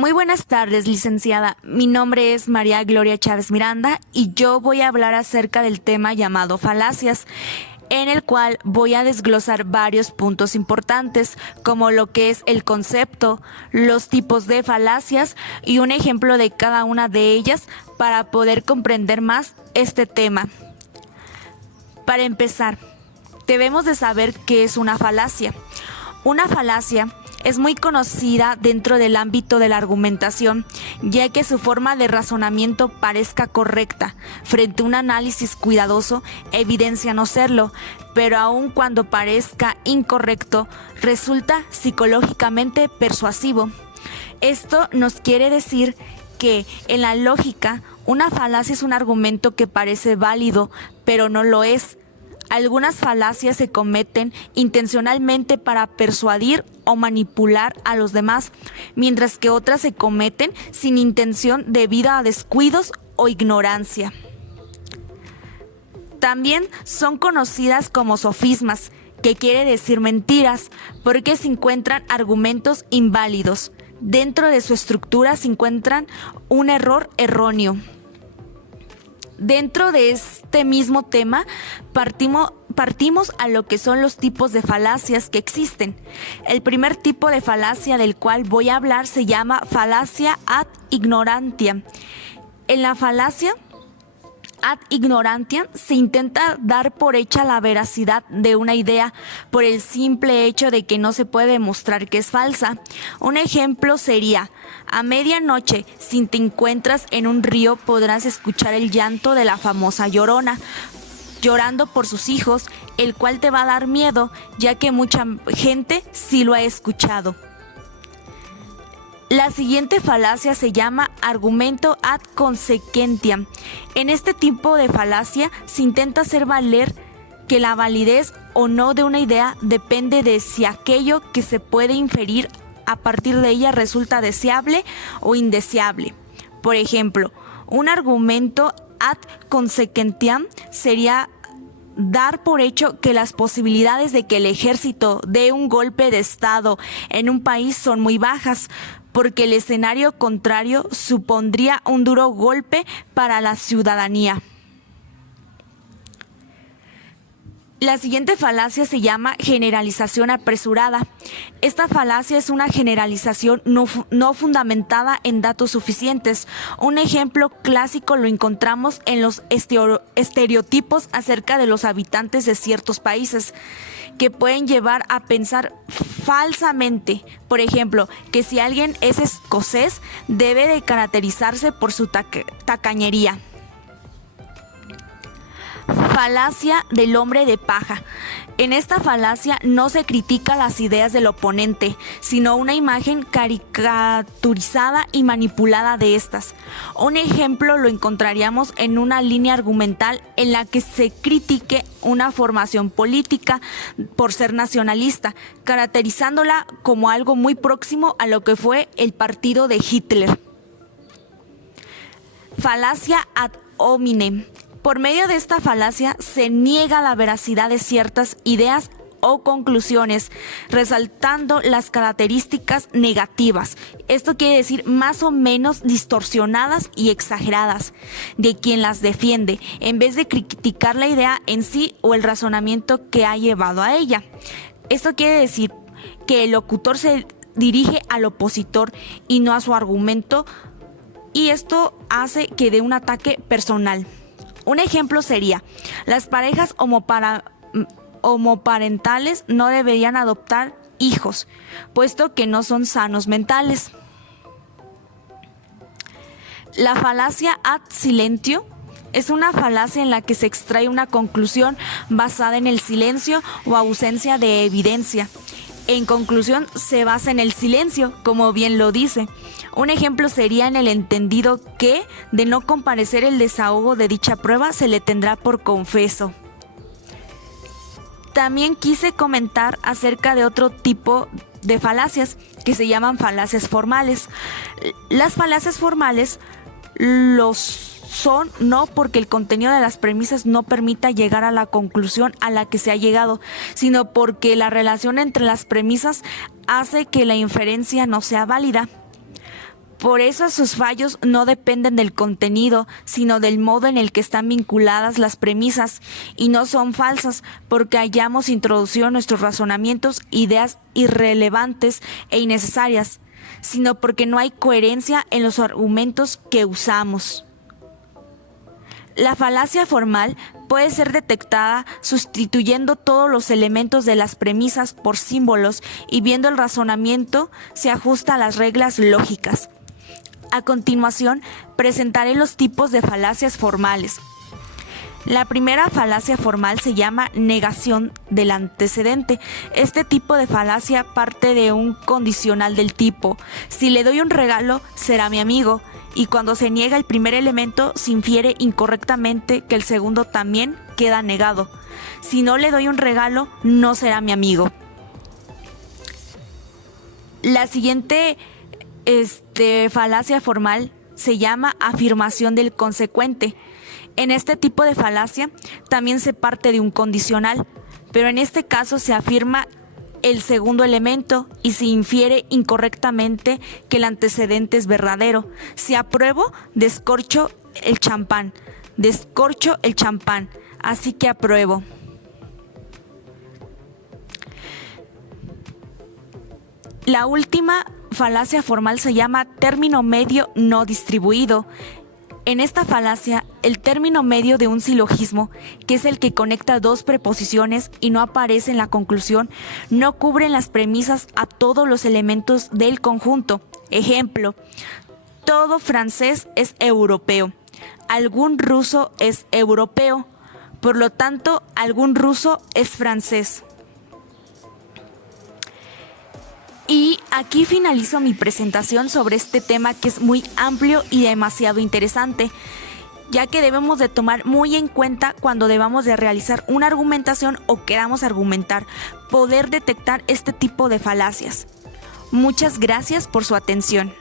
Muy buenas tardes, licenciada. Mi nombre es María Gloria Chávez Miranda y yo voy a hablar acerca del tema llamado falacias, en el cual voy a desglosar varios puntos importantes, como lo que es el concepto, los tipos de falacias y un ejemplo de cada una de ellas para poder comprender más este tema. Para empezar, debemos de saber qué es una falacia. Una falacia es muy conocida dentro del ámbito de la argumentación, ya que su forma de razonamiento parezca correcta frente a un análisis cuidadoso evidencia no serlo, pero aun cuando parezca incorrecto, resulta psicológicamente persuasivo. Esto nos quiere decir que, en la lógica, una falacia es un argumento que parece válido, pero no lo es. Algunas falacias se cometen intencionalmente para persuadir o manipular a los demás, mientras que otras se cometen sin intención debido a descuidos o ignorancia. También son conocidas como sofismas, que quiere decir mentiras, porque se encuentran argumentos inválidos. Dentro de su estructura se encuentran un error erróneo. Dentro de este mismo tema, partimos a lo que son los tipos de falacias que existen. El primer tipo de falacia del cual voy a hablar se llama falacia ad ignorantiam. En la falacia ad ignorantiam se intenta dar por hecha la veracidad de una idea por el simple hecho de que no se puede demostrar que es falsa. Un ejemplo sería: a medianoche, si te encuentras en un río, podrás escuchar el llanto de la famosa Llorona, llorando por sus hijos, el cual te va a dar miedo, ya que mucha gente sí lo ha escuchado. La siguiente falacia se llama argumento ad consequentiam. En este tipo de falacia se intenta hacer valer que la validez o no de una idea depende de si aquello que se puede inferir a partir de ella resulta deseable o indeseable. Por ejemplo, un argumento ad consequentiam sería dar por hecho que las posibilidades de que el ejército dé un golpe de estado en un país son muy bajas, porque el escenario contrario supondría un duro golpe para la ciudadanía. La siguiente falacia se llama generalización apresurada. Esta falacia es una generalización no fundamentada en datos suficientes. Un ejemplo clásico lo encontramos en los estereotipos acerca de los habitantes de ciertos países, que pueden llevar a pensar falsamente. Por ejemplo, que si alguien es escocés, debe de caracterizarse por su tacañería. Falacia del hombre de paja. En esta falacia no se critica las ideas del oponente, sino una imagen caricaturizada y manipulada de estas. Un ejemplo lo encontraríamos en una línea argumental en la que se critique una formación política por ser nacionalista, caracterizándola como algo muy próximo a lo que fue el partido de Hitler. Falacia ad hominem. Por medio de esta falacia se niega la veracidad de ciertas ideas o conclusiones, resaltando las características negativas. Esto quiere decir más o menos distorsionadas y exageradas de quien las defiende, en vez de criticar la idea en sí o el razonamiento que ha llevado a ella. Esto quiere decir que el locutor se dirige al opositor y no a su argumento, y esto hace que dé un ataque personal. Un ejemplo sería: las parejas homoparentales no deberían adoptar hijos, puesto que no son sanos mentales. La falacia ad silentio es una falacia en la que se extrae una conclusión basada en el silencio o ausencia de evidencia. En conclusión, se basa en el silencio, como bien lo dice. Un ejemplo sería en el entendido que, de no comparecer el desahogo de dicha prueba, se le tendrá por confeso. También quise comentar acerca de otro tipo de falacias que se llaman falacias formales. Las falacias formales son no porque el contenido de las premisas no permita llegar a la conclusión a la que se ha llegado, sino porque la relación entre las premisas hace que la inferencia no sea válida. Por eso sus fallos no dependen del contenido, sino del modo en el que están vinculadas las premisas, y no son falsas porque hayamos introducido en nuestros razonamientos ideas irrelevantes e innecesarias, sino porque no hay coherencia en los argumentos que usamos. La falacia formal puede ser detectada sustituyendo todos los elementos de las premisas por símbolos y viendo el razonamiento se ajusta a las reglas lógicas. A continuación, presentaré los tipos de falacias formales. La primera falacia formal se llama negación del antecedente. Este tipo de falacia parte de un condicional del tipo: si le doy un regalo, será mi amigo. Y cuando se niega el primer elemento, se infiere incorrectamente que el segundo también queda negado. Si no le doy un regalo, no será mi amigo. La siguiente falacia formal se llama afirmación del consecuente. En este tipo de falacia también se parte de un condicional, pero en este caso se afirma el segundo elemento y se infiere incorrectamente que el antecedente es verdadero. Si apruebo, descorcho el champán. Descorcho el champán, así que apruebo. La última falacia formal se llama término medio no distribuido. En esta falacia, el término medio de un silogismo, que es el que conecta dos preposiciones y no aparece en la conclusión, no cubre en las premisas a todos los elementos del conjunto. Ejemplo: todo francés es europeo. Algún ruso es europeo. Por lo tanto, algún ruso es francés. Y aquí finalizo mi presentación sobre este tema, que es muy amplio y demasiado interesante, ya que debemos de tomar muy en cuenta cuando debamos de realizar una argumentación o queramos argumentar, poder detectar este tipo de falacias. Muchas gracias por su atención.